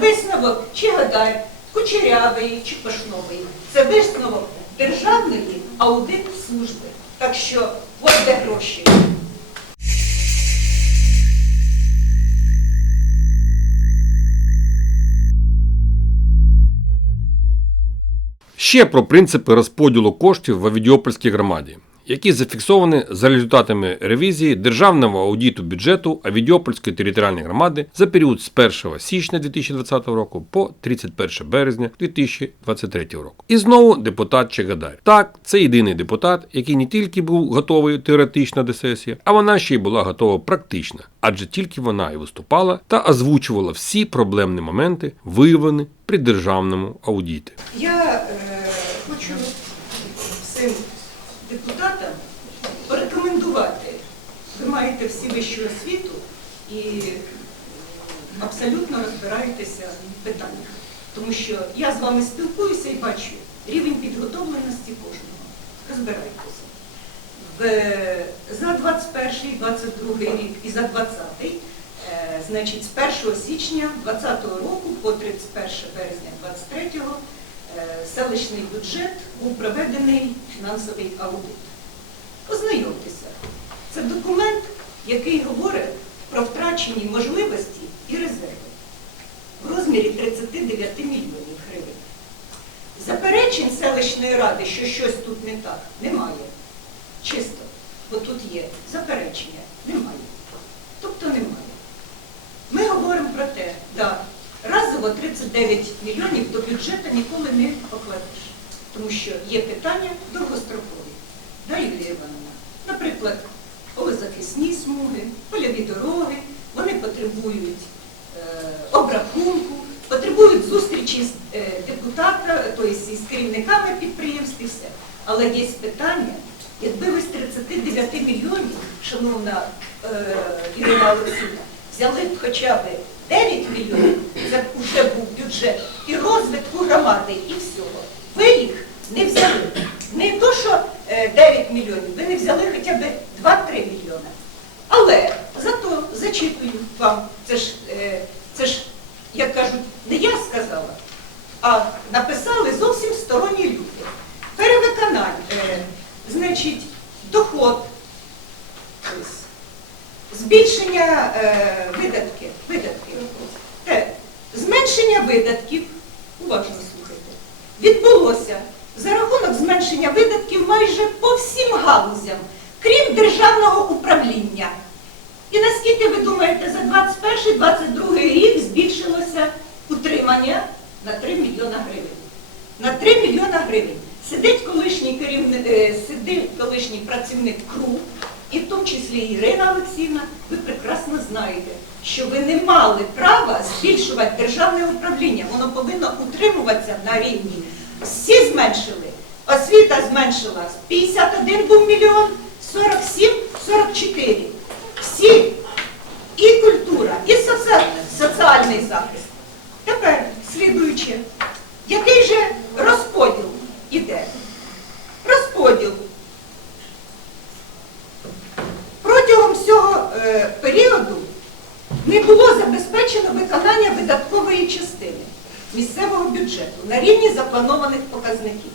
висновок чи Гадар, Кучерявої чи Пашнової. Це висновок Державної аудит служби. Так що от де гроші. Ще про принципи розподілу коштів в Авідіопольській громаді, які зафіксовані за результатами ревізії Державного аудиту бюджету Авідіопольської територіальної громади за період з 1 січня 2020 року по 31 березня 2023 року. І знову депутат Чегадар. Так, це єдиний депутат, який не тільки був готовий теоретично до сесії, а вона ще й була готова практично, адже тільки вона і виступала та озвучувала всі проблемні моменти, виявлені при державному аудиті. Я е, хочу Ви маєте всі вищу освіту і абсолютно розбираєтеся в питаннях. Тому що я з вами спілкуюся і бачу рівень підготовленості кожного. Розбирайтеся. За 21, 22 рік і за 20 е, значить, з 1 січня 2020 року по 31 березня 23 е, селищний бюджет був проведений фінансовий аудит. Ознайомтеся. Це документ, який говорить про втрачені можливості і резерви в розмірі 39 мільйонів гривень. Заперечень селищної ради, що щось тут не так, немає. Чисто. Бо тут є заперечення. Немає. Тобто немає. Ми говоримо про те, да, разово 39 мільйонів до бюджету ніколи не покладеш. Тому що є питання довгострокові. Депутата, тобто з керівниками підприємств і все. Але є питання, якби ви з 39 мільйонів, шановна е, Ірина Олексійовна, взяли б хоча б 9 мільйонів, це вже був бюджет і розвитку громади, і всього. Ви їх не взяли. Не то, що е, 9 мільйонів, ви не взяли хоча б 2-3 мільйони. Але зато зачитую вам, це ж, е, це ж, як кажуть, не я сказала, а написали зовсім сторонні люди. Перевиконання, е, значить, доход, збільшення е, видатків, те, зменшення видатків, уважно слухайте, відбулося. За рахунок зменшення видатків майже по всім галузям, крім державного управління. І наскільки ви думаєте, за 21-22 рік збільшилося утримання на 3 мільйона гривень. На 3 мільйона гривень. Сидить колишній керівник, е, сидить колишній працівник КРУ, і в тому числі Ірина Олексійовна, ви прекрасно знаєте, що ви не мали права збільшувати державне управління. Воно повинно утримуватися на рівні. Всі зменшили. Освіта зменшила. 51 був мільйон, 47, 44. Всі. І культура, і соціальний захист. Слідуючи, який же розподіл іде? Розподіл. Протягом всього е, періоду не було забезпечено виконання видаткової частини місцевого бюджету на рівні запланованих показників.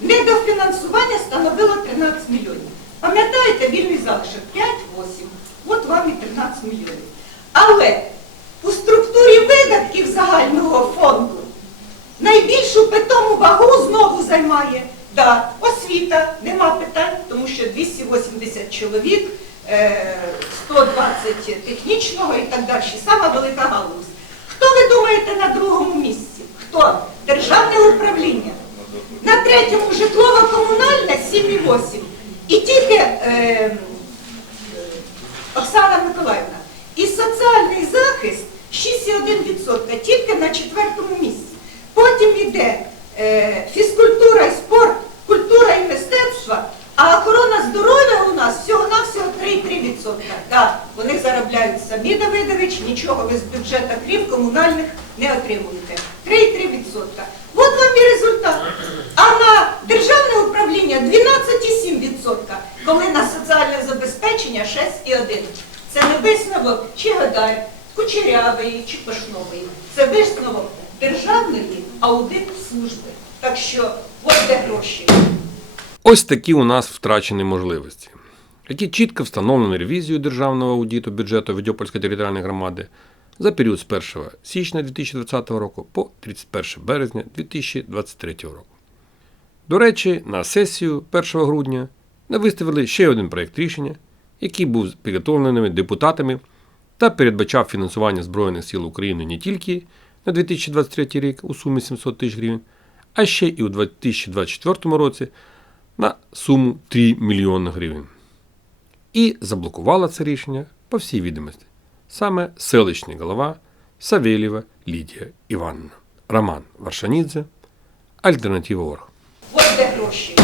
Недофінансування становило 13 мільйонів. Пам'ятаєте, вільний залишок 5-8. От вам і 13 мільйонів. Але вагу знову займає да, освіта, нема питань, тому що 280 чоловік, е, 120 технічного і так далі. Сама велика галузь. Хто ви думаєте на другому місці? Хто? Державне управління. На третьому житлово-комунальне 7,8. І тільки е, Оксана Миколаївна, і соціальний захист 6,1%, тільки на четвертому місці. Потім йде е, фізкультура і спорт, культура і мистецтво, а охорона здоров'я у нас всього-навсього 3,3%. Да, вони заробляють самі Давидович, нічого ви з бюджету, крім комунальних, не отримуєте. 3,3%. От вам і результат. А на державне управління 12,7%, коли на соціальне забезпечення 6,1%. Це не висновок чи гадай, Кучерявої чи Пашнової. Це висновок Державної аудит-служби. Так що от де гроші. Ось такі у нас втрачені можливості, які чітко встановлені ревізією Державного аудиту бюджету Відьопольської територіальної громади за період з 1 січня 2020 року по 31 березня 2023 року. До речі, на сесію 1 грудня не виставили ще один проєкт рішення, який був підготовлений депутатами та передбачав фінансування Збройних сил України не тільки на 2023 рік у сумі 700 тисяч гривень, а ще і у 2024 році на суму 3 мільйони гривень. І заблокувала це рішення по всій відомості. Саме селищний голова Савєлєва Лідія Івановна. Роман Варшанідзе, Альтернатива Орг. От де гроші.